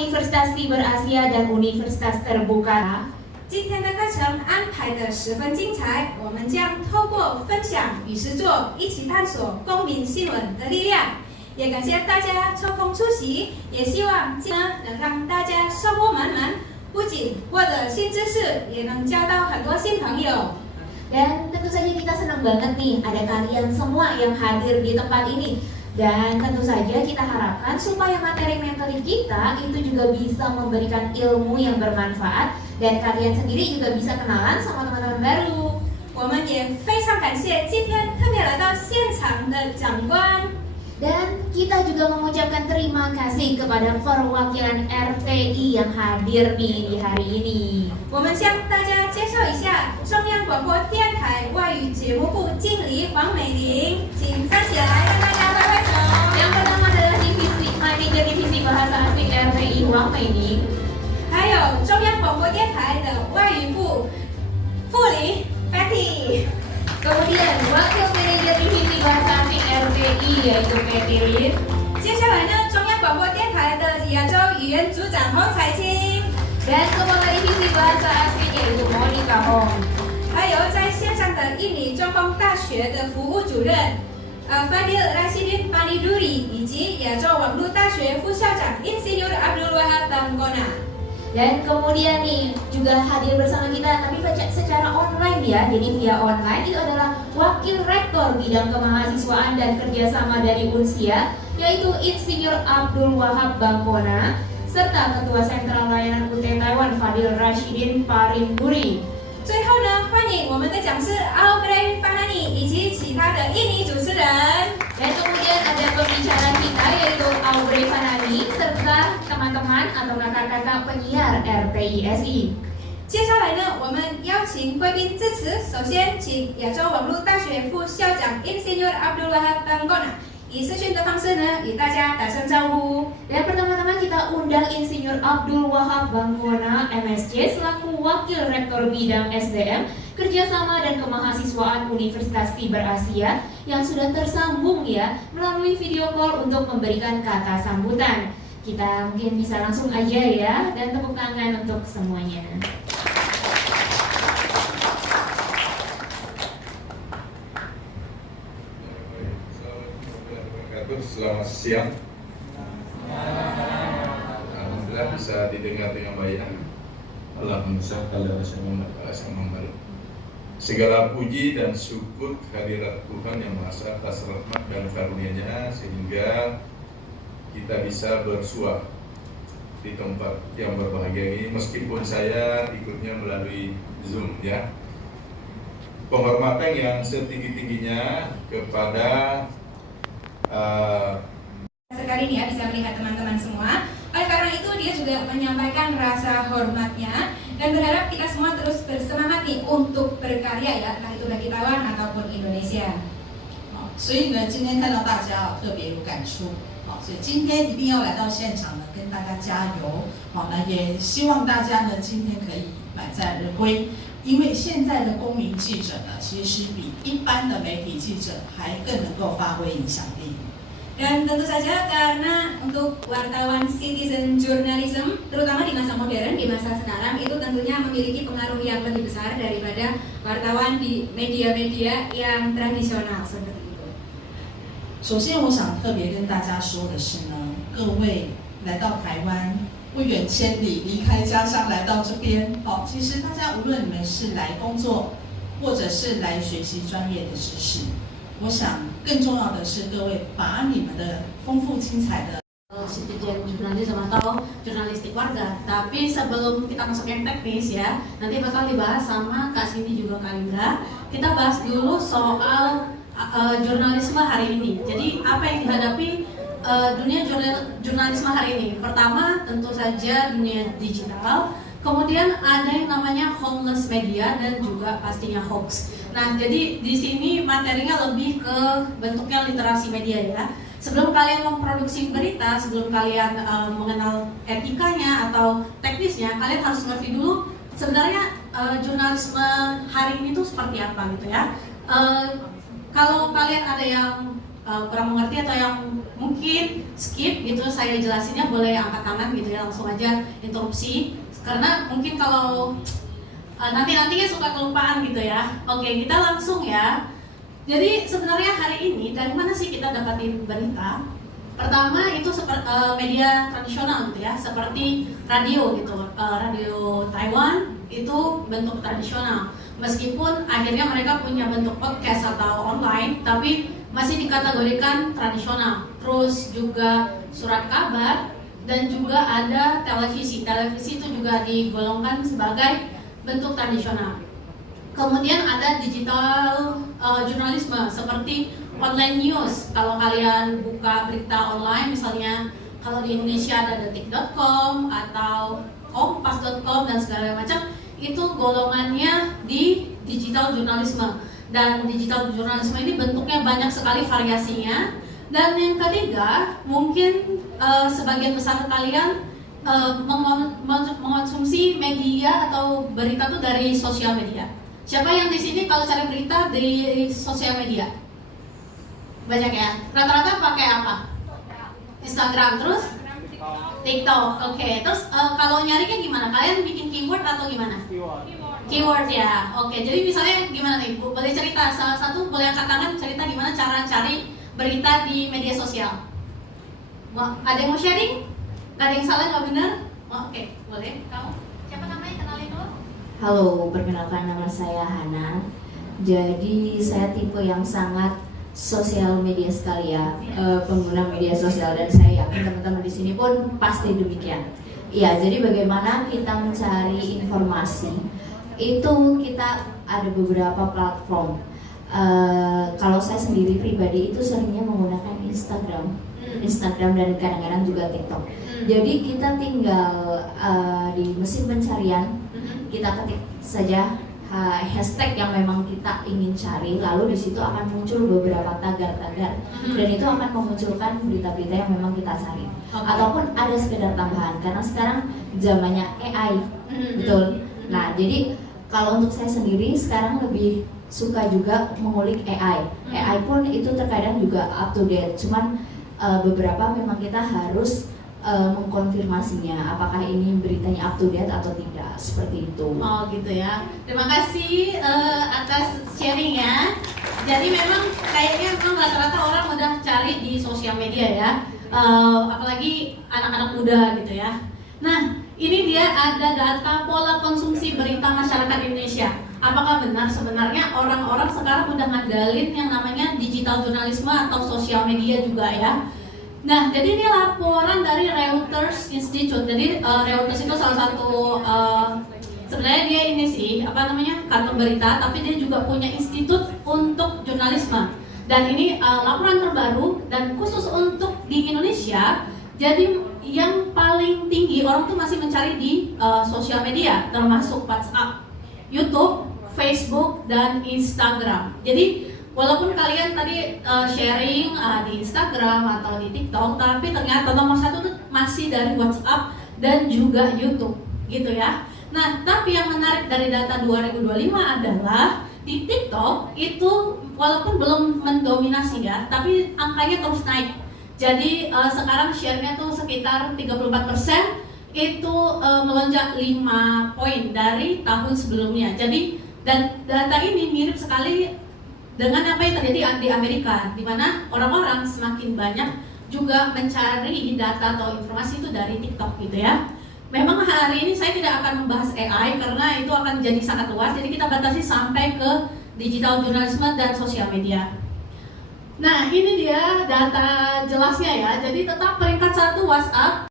Universitas Siber Asia dan Universitas Terbuka. 今天的课程安排的十分精彩，我们将透过分享与实作，一起探索公民新闻的力量。也感谢大家抽空出席，也希望今天能让大家收获满满，不仅获得新知识，也能交到很多新朋友。 Dan tentu saja kita senang banget nih ada kalian semua yang hadir di tempat ini. Dan tentu saja kita harapkan supaya materi-materi kita itu juga bisa memberikan ilmu yang bermanfaat dan kalian sendiri juga bisa kenalan sama teman-teman baru. 我们也非常感谢今天特别来到现场的长官。 Dan kita juga mengucapkan terima kasih kepada perwakilan RTI yang hadir nih di hari ini. 我们向大家介绍一下中央广播电台外语节目部经理黄美玲，请站起来跟大家挥挥手。 Yang pertama adalah divisi manajer divisi bahasa asing RTI Huang Meining. 还有中央广播电台的外语部副理 Patty。 Kemudian wakil manajer divisi bahasa asing RTI yaitu Patty Lin. 接下来呢，中央广播电台的亚洲语言组长洪彩清。 Dan kepala divisi bahasa asing yaitu Monica Hong. 还有在线上的印尼中工大学的服务主任Fadil Rashidin Paniduri 以及亚洲网络大学副校长 Insinyur Abdul Wahab Bangkona。 Dan kemudian nih juga hadir bersama kita tapi secara online ya. Jadi via online itu adalah Wakil Rektor Bidang Kemahasiswaan dan Kerjasama dari Unsia yaitu Insinyur Abdul Wahab Bangkona serta Ketua Sentral Layanan UT Taiwan Fadil Rashidin Parinduri. 最后呢，欢迎我们的讲师 Aubrey Fanani 以及其他的印尼主持人。 Dan kemudian ada pembicara kita yaitu Aubrey Fanani serta teman-teman atau kakak-kakak penyiar RTI-SI. 接下来呢，我们邀请贵宾致辞。首先，请亚洲网络大学副校长 Insinyur Abdul Wahab Bangkona 以视讯的方式呢，与大家打声招呼。 Dan pertama-tama kita undang Insinyur Abdul Wahab Bangkona MSc selaku Wakil Rektor Bidang SDM Kerjasama dan Kemahasiswaan Universitas Siber Asia yang sudah tersambung ya melalui video call untuk memberikan kata sambutan. Kita mungkin bisa langsung aja ya dan tepuk tangan untuk semuanya. Selamat siang. Alhamdulillah bisa didengar dengan baik. Alhamdulillah segala puji dan syukur kehadirat Tuhan yang Maha Esa atas rahmat dan karunia-Nya sehingga kita bisa bersua di tempat yang berbahagia ini meskipun saya ikutnya melalui Zoom ya. Penghormatan yang setinggi-tingginya kepada sekali ini ya bisa melihat teman-teman semua. Oleh karena itu dia juga menyampaikan rasa hormatnya dan berharap kita semua terus bersemangat nih untuk berkarya ya, entah itu bagi Taiwan ataupun Indonesia. 所以呢，今天看到大家特别有感触，所以今天一定要来到现场呢，跟大家加油。好，那也希望大家呢今天可以满载而归，因为现在的公民记者呢，其实是比一般的媒体记者还更能够发挥影响力。 Dan tentu saja karena untuk wartawan citizen journalism, terutama di masa modern, di masa sekarang itu tentunya memiliki pengaruh yang lebih besar daripada wartawan di media-media yang tradisional seperti itu. 首先，我想特别跟大家说的是呢，各位来到台湾，不远千里，离开家乡来到这边，其实大家无论你们是来工作，或者是来学习专业的知识。 我想更重要的是，各位把你们的丰富精彩的 citizen journalism atau jurnalistik warga. Tapi sebelum kita masuk yang teknis ya, nanti bakal dibahas sama Kak Cindy juga Kak Linda. Kita bahas dulu soal jurnalisme hari ini. Jadi apa yang dihadapi dunia jurnalisme hari ini? Pertama tentu saja dunia digital. Kemudian ada yang namanya homeless media dan juga pastinya hoax. Nah, jadi di sini materinya lebih ke bentuknya literasi media ya. Sebelum kalian memproduksi berita, sebelum kalian mengenal etikanya atau teknisnya, kalian harus ngerti dulu sebenarnya jurnalisme hari ini tuh seperti apa gitu ya. Kalau kalian ada yang kurang mengerti atau yang mungkin skip gitu saya jelasinnya, boleh angkat tangan gitu ya, langsung aja interupsi karena mungkin kalau nantinya suka kelupaan gitu ya. Oke, kita langsung ya. Jadi sebenarnya hari ini dari mana sih kita dapatin berita? Pertama itu media tradisional gitu ya, seperti radio gitu, radio Taiwan itu bentuk tradisional. Meskipun akhirnya mereka punya bentuk podcast atau online, tapi masih dikategorikan tradisional. Terus juga surat kabar dan juga ada televisi. Televisi itu juga digolongkan sebagai bentuk tradisional. Kemudian ada digital jurnalisme seperti online news. Kalau kalian buka berita online, misalnya kalau di Indonesia ada detik.com atau kompas.com dan segala macam, itu golongannya di digital jurnalisme. Dan digital jurnalisme ini bentuknya banyak sekali variasinya. Dan yang ketiga, mungkin sebagian besar kalian mengonsumsi media atau berita itu dari sosial media. Siapa yang di sini kalau cari berita dari sosial media? Banyak ya. Rata-rata pakai apa? Instagram, terus TikTok. Oke. Terus kalau nyarinya gimana? Kalian bikin keyword atau gimana? Keyword ya. Oke. Jadi misalnya gimana nih? Bu, boleh cerita salah satu, boleh angkat tangan cerita gimana cara cari berita di media sosial. Ada yang mau sharing? Gak ada yang salah, gak benar? Oke, boleh. Kamu? Siapa namanya? Kenalin dulu. Halo, perkenalkan nama saya Hana. Jadi saya tipe yang sangat sosial media sekali ya, pengguna media sosial, dan saya yakin teman-teman di sini pun pasti demikian. Iya, jadi bagaimana kita mencari informasi itu kita ada beberapa platform. Kalau saya sendiri pribadi itu seringnya menggunakan Instagram dan kadang-kadang juga TikTok. Jadi kita tinggal di mesin pencarian, kita ketik saja hashtag yang memang kita ingin cari, lalu di situ akan muncul beberapa tagar-tagar dan itu akan memunculkan berita-berita yang memang kita cari. Ataupun ada sekedar tambahan karena sekarang zamannya AI, betul. Nah, jadi kalau untuk saya sendiri sekarang lebih suka juga mengulik AI. AI pun itu terkadang juga up to date, cuman beberapa memang kita harus mengkonfirmasinya apakah ini beritanya up to date atau tidak, seperti itu. Oh gitu ya. Terima kasih atas sharingnya. Jadi memang kayaknya memang rata-rata orang udah cari di sosial media ya, apalagi anak-anak muda gitu ya. Nah, ini dia ada data pola konsumsi berita masyarakat Indonesia. Apakah benar sebenarnya orang-orang sekarang udah ngandalin yang namanya digital jurnalisme atau sosial media juga ya? Nah, jadi ini laporan dari Reuters Institute. Jadi Reuters itu salah satu sebenarnya dia ini sih kantor berita, tapi dia juga punya institut untuk jurnalisme. Dan ini laporan terbaru dan khusus untuk di Indonesia. Jadi yang paling tinggi orang tuh masih mencari di sosial media, termasuk WhatsApp, YouTube, Facebook, dan Instagram. Jadi walaupun kalian tadi sharing di Instagram atau di TikTok, tapi ternyata nomor satu itu masih dari WhatsApp dan juga YouTube, gitu ya. Nah, tapi yang menarik dari data 2025 adalah di TikTok itu walaupun belum mendominasi ya, tapi angkanya terus naik. Jadi sekarang share-nya tuh sekitar 34%, itu melonjak 5 poin dari tahun sebelumnya. Jadi dan data ini mirip sekali dengan apa yang terjadi di Amerika, di mana orang-orang semakin banyak juga mencari data atau informasi itu dari TikTok gitu ya. Memang hari ini saya tidak akan membahas AI karena itu akan jadi sangat luas, jadi kita batasi sampai ke digital jurnalisme dan sosial media. Nah, ini dia data jelasnya ya. Jadi tetap peringkat 1 WhatsApp,